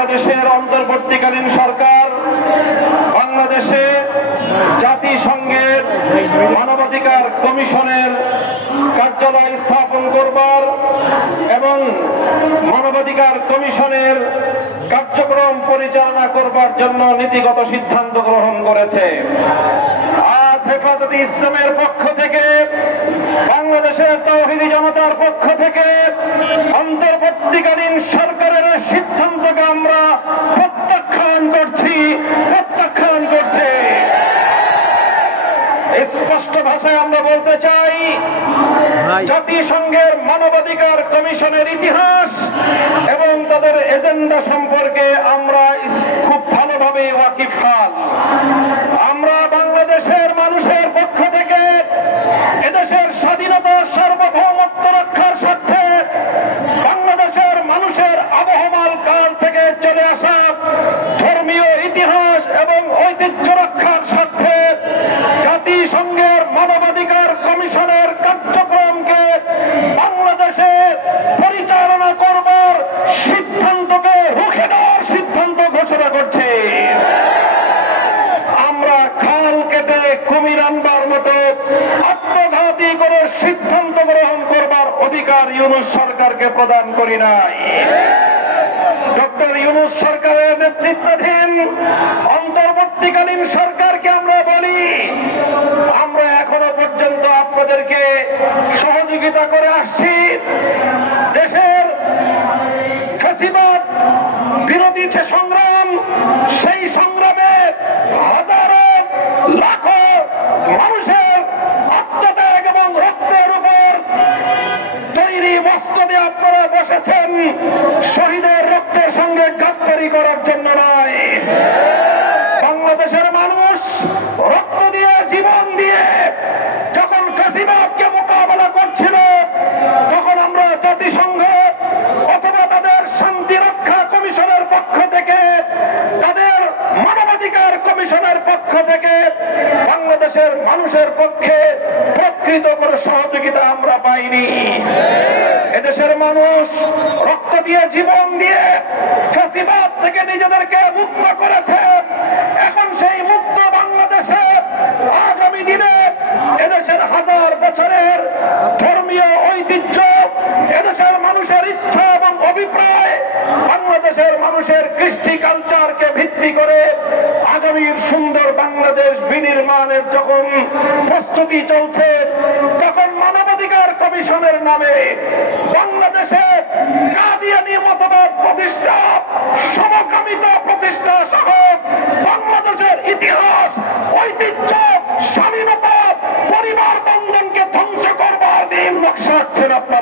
বাংলাদেশের অন্তর্বর্তীকালীন সরকার বাংলাদেশে জাতিসংঘের মানবাধিকার কমিশনের কার্যালয় স্থাপন করবার এবং মানবাধিকার কমিশনের কার্যক্রম পরিচালনা করবার জন্য নীতিগত সিদ্ধান্ত গ্রহণ করেছে। আজ হেফাজতে ইসলামের পক্ষ থেকে, বাংলাদেশের তাওহীদি জনতার পক্ষ থেকে অন্তর্বর্তীকালীন সরকারের সিদ্ধান্তকে আমরা প্রত্যাখ্যান করছি। স্পষ্ট ভাষায় আমরা বলতে চাই, জাতিসংঘের মানবাধিকার কমিশনের ইতিহাস এবং তাদের এজেন্ডা সম্পর্কে আমরা খুব ভালোভাবে ওয়াকিফাল। আমরা বাংলাদেশের মানুষের পক্ষ থেকে এদেশের স্বাধীনতা সার্বভৌমত্ব রক্ষার স্বার্থে বাংলাদেশের মানুষের আবহমান কাল থেকে চলে আসা ধর্মীয় ইতিহাস এবং ঐতিহ্য রক্ষার স্বার্থে জাতিসংঘের মানবাধিকার কমিশনের কার্যক্রমকে বাংলাদেশে পরিচালনা করবার সিদ্ধান্তকে রুখে দেওয়ার সিদ্ধান্ত ঘোষণা করছে। আমরা খাল কেটে কুমির আনবার মতো আত্মঘাতী করে সিদ্ধান্ত গ্রহণ করবার অধিকার ইউনূস সরকারকে প্রদান করি নাই। ডক্টর ইউনূস সরকারের নেতৃত্বাধীন অন্তর্বর্তীকালীন সরকারকে আমরা বলি, আমরা এখনো পর্যন্ত আপনাদেরকে সহযোগিতা করে আসছি। দেশের ফ্যাসিবাদ বিরোধী যে সংগ্রাম, সেই সংগ্রামে হাজারো লাখো মানুষের আত্মত্যাগ এবং রক্তের উপর তৈরি মস্তদে আপনারা বসেছেন শহীদের রক্তের সঙ্গে গাদ্দারি করার জন্য নয়। বাংলাদেশের মানুষ রক্ত দিয়ে, জীবন দিয়ে যখন ফ্যাসিবাদকে মোকাবেলা করছিল, তখন আমরা জাতিসংঘ অথবা তাদের শান্তি রক্ষা কমিশনের পক্ষ থেকে, তাদের মানবাধিকার কমিশনের পক্ষ থেকে বাংলাদেশের মানুষের পক্ষে প্রকৃত করে সহযোগিতা আমরা পাইনি। এদেশের মানুষ রক্ত দিয়ে, জীবন দিয়ে ফ্যাসিবাদ থেকে নিজেদেরকে মুক্ত করেছে। এখন সেই মুক্ত বাংলাদেশে আগামী দিনে এদেশের হাজার বছরের ধর্মীয় ঐতিহ্য, এদেশের মানুষের ইচ্ছা এবং অভিপ্রায়, বাংলাদেশের মানুষের কৃষ্টি কালচারকে ভিত্তি করে আগামীর সুন্দর বাংলাদেশ বিনির্মাণের যখন প্রস্তুতি চলছে, তখন মানবাধিকার কমিশনের নামে বাংলাদেশে কাদিয়ানী মতবাদ প্রতিষ্ঠা, সমকামিতা প্রতিষ্ঠা সহ বাংলাদেশের ইতিহাস, ঐতিহ্য, স্বাধীনতা, পরিবার বন্ধনকে ধ্বংস করবার নীল নকশা আছেন আপনারা।